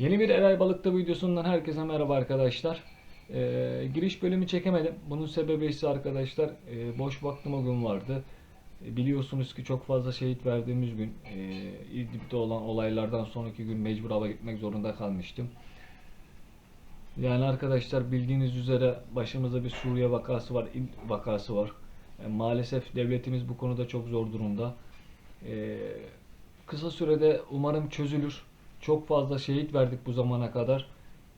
Yeni bir Eray Balıkta videosundan herkese merhaba arkadaşlar. Ee, giriş bölümü çekemedim. Bunun sebebi ise arkadaşlar e, boş vaktim o gün vardı. E, biliyorsunuz ki çok fazla şehit verdiğimiz gün e, İdlib'de olan olaylardan sonraki gün mecbur hava gitmek zorunda kalmıştım. Yani arkadaşlar bildiğiniz üzere başımızda bir Suriye vakası var, İdlib vakası var. E, maalesef devletimiz bu konuda çok zor durumda. E, kısa sürede umarım çözülür. Çok fazla şehit verdik bu zamana kadar.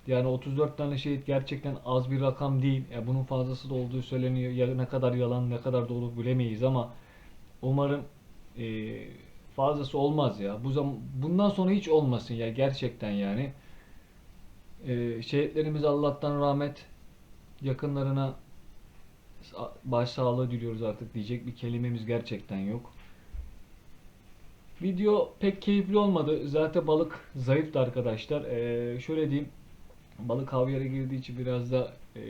Yani 34 tane şehit gerçekten az bir rakam değil. Ya bunun fazlası da olduğu söyleniyor. Ya ne kadar yalan ne kadar doğru bilemeyiz ama umarım e, fazlası olmaz ya. Bu zaman bundan sonra hiç olmasın ya gerçekten yani. E, şehitlerimize Allah'tan rahmet, yakınlarına sa- başsağlığı diliyoruz artık diyecek bir kelimemiz gerçekten yok. Video pek keyifli olmadı. Zaten balık zayıftı arkadaşlar. Ee, şöyle diyeyim. Balık havyara girdiği için biraz da e,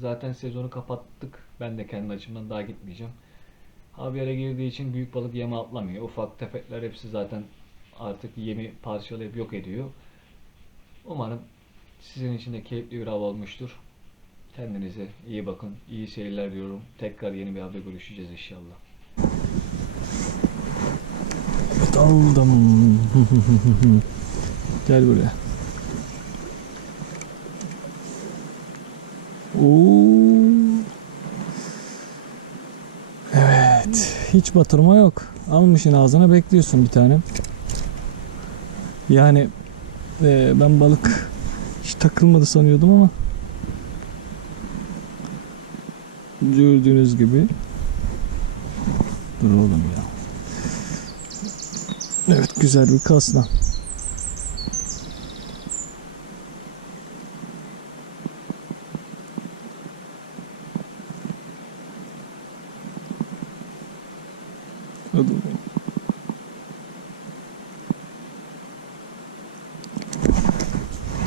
zaten sezonu kapattık. Ben de kendi açımdan daha gitmeyeceğim. Havyara girdiği için büyük balık yeme atlamıyor. Ufak tefekler hepsi zaten artık yemi parçalayıp yok ediyor. Umarım sizin için de keyifli bir av olmuştur. Kendinize iyi bakın. İyi seyirler diyorum. Tekrar yeni bir havda görüşeceğiz inşallah. Evet aldım. Gel buraya. Oo. Evet. Hiç batırma yok. Almışın ağzına bekliyorsun bir tane. Yani e, ben balık hiç takılmadı sanıyordum ama gördüğünüz gibi dur oğlum ya. Evet güzel bir kasna.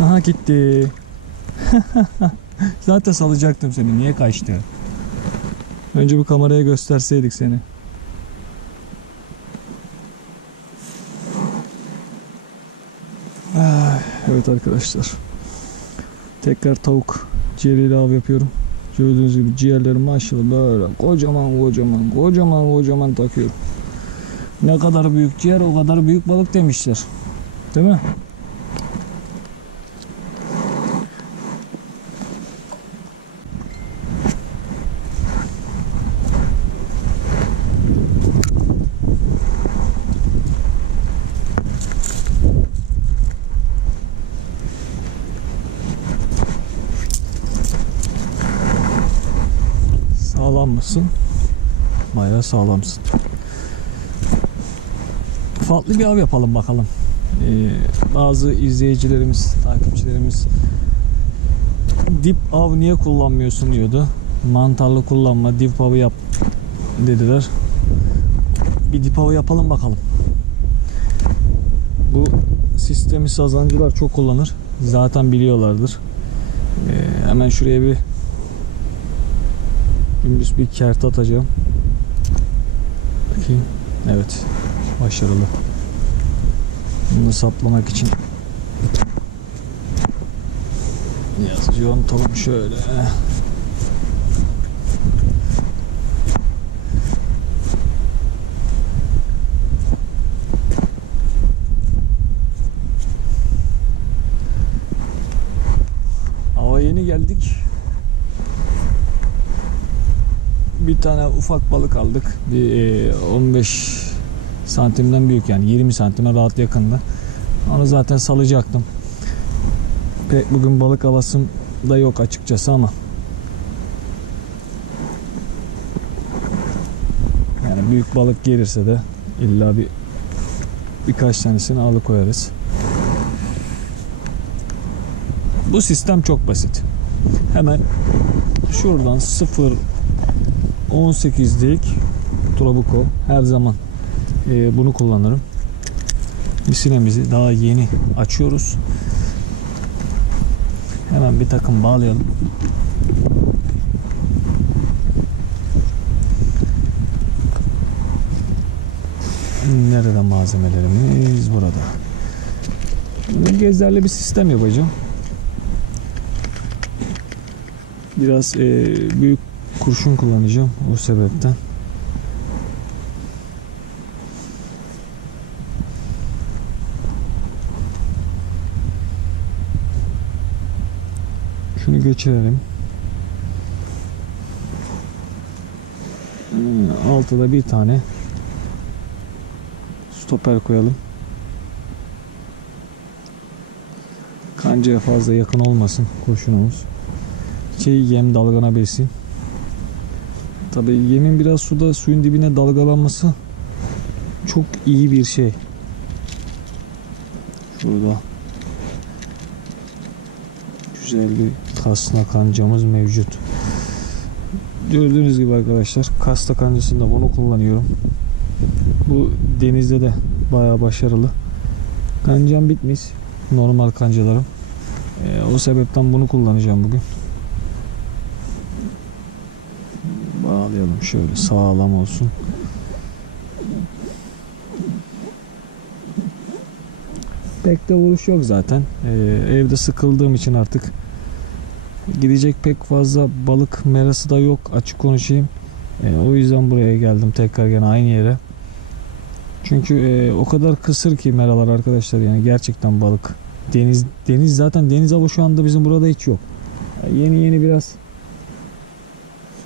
Aha gitti. Zaten salacaktım seni. Niye kaçtı? Önce bu kameraya gösterseydik seni. Evet arkadaşlar. Tekrar tavuk ciğeriyle av yapıyorum. Gördüğünüz gibi ciğerlerim maşallah böyle kocaman kocaman kocaman kocaman takıyorum. Ne kadar büyük ciğer o kadar büyük balık demişler. Değil mi? Sağlam mısın? Bayağı sağlamsın. Farklı bir av yapalım bakalım. Ee, bazı izleyicilerimiz, takipçilerimiz dip av niye kullanmıyorsun diyordu. Mantarlı kullanma, dip avı yap dediler. Bir dip avı yapalım bakalım. Bu sistemi sazancılar çok kullanır. Zaten biliyorlardır. Ee, hemen şuraya bir Dümdüz bir kert atacağım. Bakayım. Evet. Başarılı. Bunu saplamak için biraz yontalım şöyle. Hava yeni geldik. Bir tane ufak balık aldık. Bir e, 15 santimden büyük yani 20 santime rahat yakında. Onu zaten salacaktım. Pek bugün balık havasım da yok açıkçası ama yani büyük balık gelirse de illa bir birkaç tanesini alıkoyarız. Bu sistem çok basit. Hemen şuradan 0 18'lik Trabuco her zaman e, bunu kullanırım. Misinemizi daha yeni açıyoruz. Hemen bir takım bağlayalım. Nerede malzemelerimiz? Burada. Gezerli bir sistem yapacağım. Biraz e, büyük kurşun kullanacağım o sebepten. Şunu geçirelim. Hmm, Altıda bir tane stoper koyalım. Kancaya fazla yakın olmasın kurşunumuz. Şey yem dalganabilsin. Tabi yemin biraz suda suyun dibine dalgalanması çok iyi bir şey. Şurada güzel bir kasna kancamız mevcut. Gördüğünüz gibi arkadaşlar kasta kancasında bunu kullanıyorum. Bu denizde de bayağı başarılı. Kancam bitmiş. Normal kancalarım. Ee, o sebepten bunu kullanacağım bugün. Bağlayalım şöyle sağlam olsun. Pek de vuruş yok zaten. Ee, evde sıkıldığım için artık gidecek pek fazla balık merası da yok açık konuşayım. Ee, o yüzden buraya geldim tekrar gene aynı yere. Çünkü e, o kadar kısır ki meralar arkadaşlar yani gerçekten balık. Deniz deniz zaten deniz avı şu anda bizim burada hiç yok. Yani yeni yeni biraz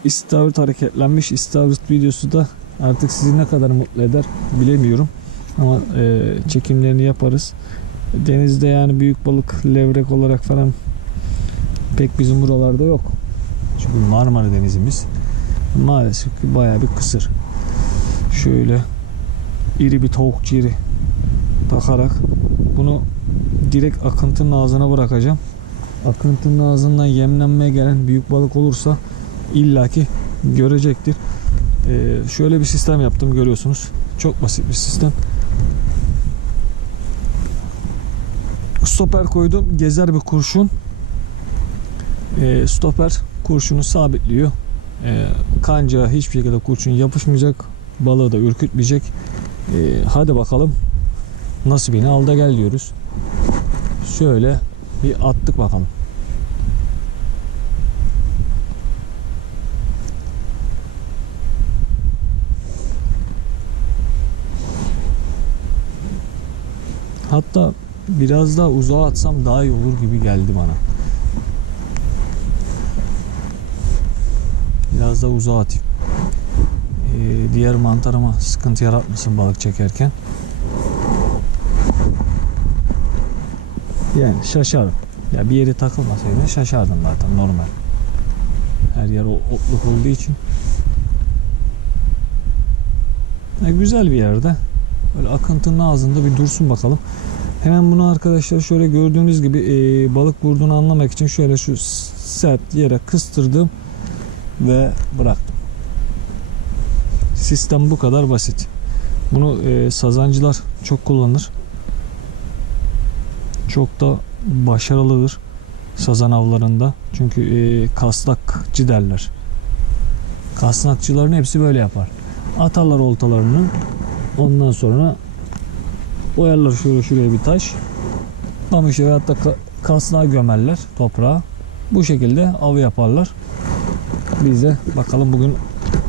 istavrit hareketlenmiş. İstavrit videosu da artık sizi ne kadar mutlu eder bilemiyorum. Ama e, çekimlerini yaparız. Denizde yani büyük balık levrek olarak falan pek bizim buralarda yok. Çünkü Marmara Denizimiz maalesef ki bayağı bir kısır. Şöyle iri bir tavuk ciğeri takarak bunu direkt akıntının ağzına bırakacağım. Akıntının ağzından yemlenmeye gelen büyük balık olursa illaki görecektir. Ee, şöyle bir sistem yaptım görüyorsunuz. Çok basit bir sistem. Stoper koydum. Gezer bir kurşun. Ee, stoper kurşunu sabitliyor. Ee, kancağa hiçbir şekilde kurşun yapışmayacak. Balığı da ürkütmeyecek. Ee, hadi bakalım nasibini al da gel diyoruz. Şöyle bir attık bakalım. Hatta biraz daha uzağa atsam daha iyi olur gibi geldi bana. Biraz daha uzağa atayım. Ee, diğer mantarıma sıkıntı yaratmasın balık çekerken. Yani şaşarım. Ya bir yeri takılmasaydı şaşardım zaten normal. Her yer otluk olduğu için. Ya güzel bir yerde. Böyle akıntının ağzında bir dursun bakalım. Hemen bunu arkadaşlar şöyle gördüğünüz gibi e, balık vurduğunu anlamak için şöyle şu sert yere kıstırdım ve bıraktım. Sistem bu kadar basit. Bunu e, sazancılar çok kullanır. Çok da başarılıdır sazan avlarında. Çünkü e, kasnakçı derler. Kasnakçıların hepsi böyle yapar. Atarlar oltalarını. Ondan sonra oyarlar şöyle şuraya bir taş. Kamışı veyahut da ka- kasnağı gömerler toprağa. Bu şekilde avı yaparlar. Biz de bakalım bugün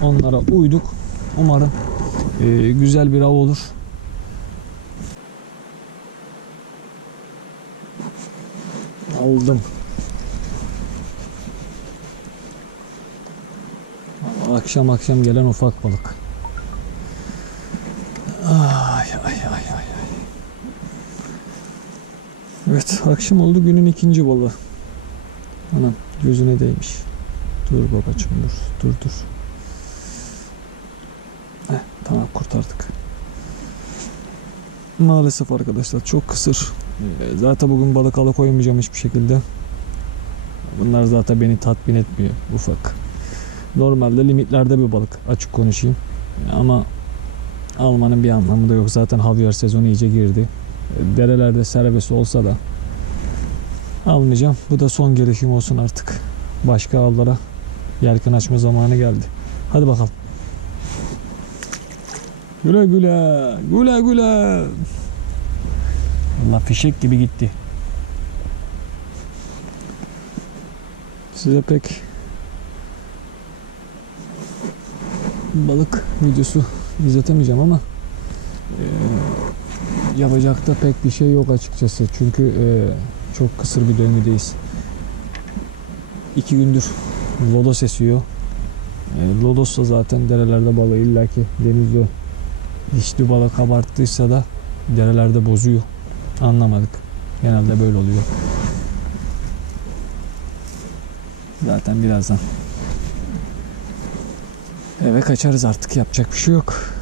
onlara uyduk. Umarım e, güzel bir av olur. Aldım. Akşam akşam gelen ufak balık. Evet akşam oldu günün ikinci balığı. Anam gözüne değmiş. Dur babacığım dur dur dur. Heh, tamam kurtardık. Maalesef arkadaşlar çok kısır. Ee, Zaten bugün balık alakoyamayacağım hiçbir şekilde. Bunlar zaten beni tatmin etmiyor ufak. Normalde limitlerde bir balık açık konuşayım. Ama almanın bir anlamı da yok. Zaten havyar sezonu iyice girdi. Derelerde serbest olsa da almayacağım. Bu da son gelişim olsun artık. Başka avlara yelken açma zamanı geldi. Hadi bakalım. Güle güle. Güle güle. Allah fişek gibi gitti. Size pek balık videosu izletemeyeceğim ama yapacak da pek bir şey yok açıkçası. Çünkü e, çok kısır bir döngüdeyiz. İki gündür lodos esiyor. E, lodos da zaten derelerde balığı illaki denizde dişli balık kabarttıysa da derelerde bozuyor. Anlamadık. Genelde böyle oluyor. Zaten birazdan eve kaçarız artık yapacak bir şey yok.